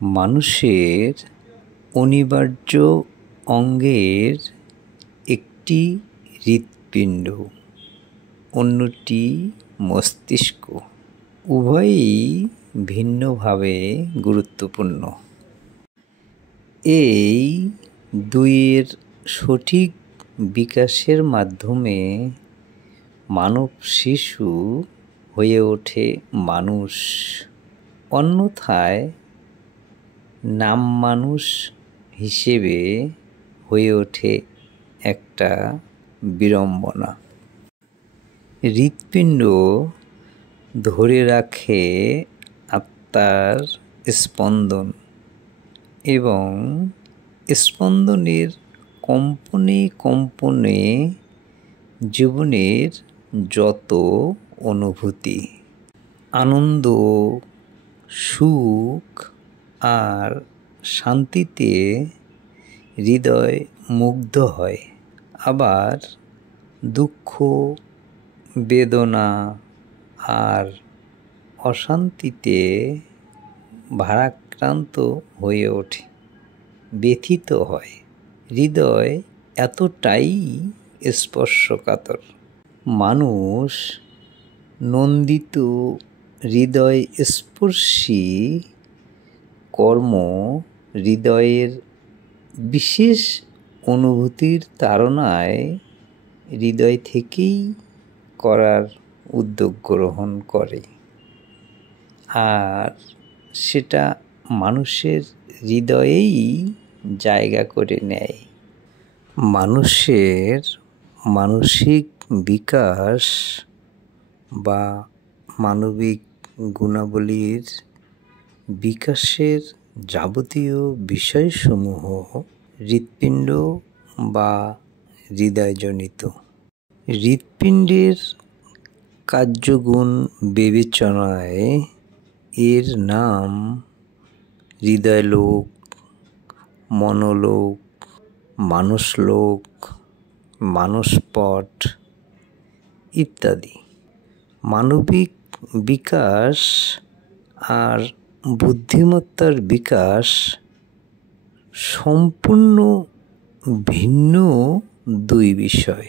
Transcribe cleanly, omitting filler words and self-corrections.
মানুষের অনিবার্য অঙ্গের একটি হৃৎপিণ্ড, অন্যটি মস্তিষ্ক। উভয়ই ভিন্নভাবে গুরুত্বপূর্ণ। এই দুইয়ের সঠিক বিকাশের মাধ্যমে মানব শিশু হয়ে ওঠে মানুষ, অন্যথায় নাম মানুষ হিসেবে হয়ে ওঠে একটা বিড়ম্বনা। হৃৎপিণ্ড ধরে রাখে আত্মার স্পন্দন এবং স্পন্দনের কম্পনে কম্পনে জীবনের যত অনুভূতি, আনন্দ, সুখ আর শান্তিতে হৃদয় মুগ্ধ হয়। আবার দুঃখ, বেদনা আর অশান্তিতে ভারাক্রান্ত হয়ে ওঠে, ব্যথিত হয়। হৃদয় এতটাই স্পর্শকাতর। মানুষ নন্দিত হৃদয়স্পর্শী কর্ম হৃদয়ের বিশেষ অনুভূতির তাড়নায় হৃদয় থেকেই করার উদ্যোগ গ্রহণ করে, আর সেটা মানুষের হৃদয়েই জায়গা করে নেয়। মানুষের মানসিক বিকাশ বা মানবিক গুণাবলীর বিকাশের যাবতীয় বিষয়সমূহ হৃৎপিণ্ড বা হৃদয়জনিত। হৃৎপিণ্ডের কার্যগুণ বিবেচনায় এর নাম হৃদয়লোক, মনোলোক, মানসলোক, মানসপট ইত্যাদি। মানবিক বিকাশ আর বুদ্ধিমত্তার বিকাশ সম্পূর্ণ ভিন্ন দুই বিষয়।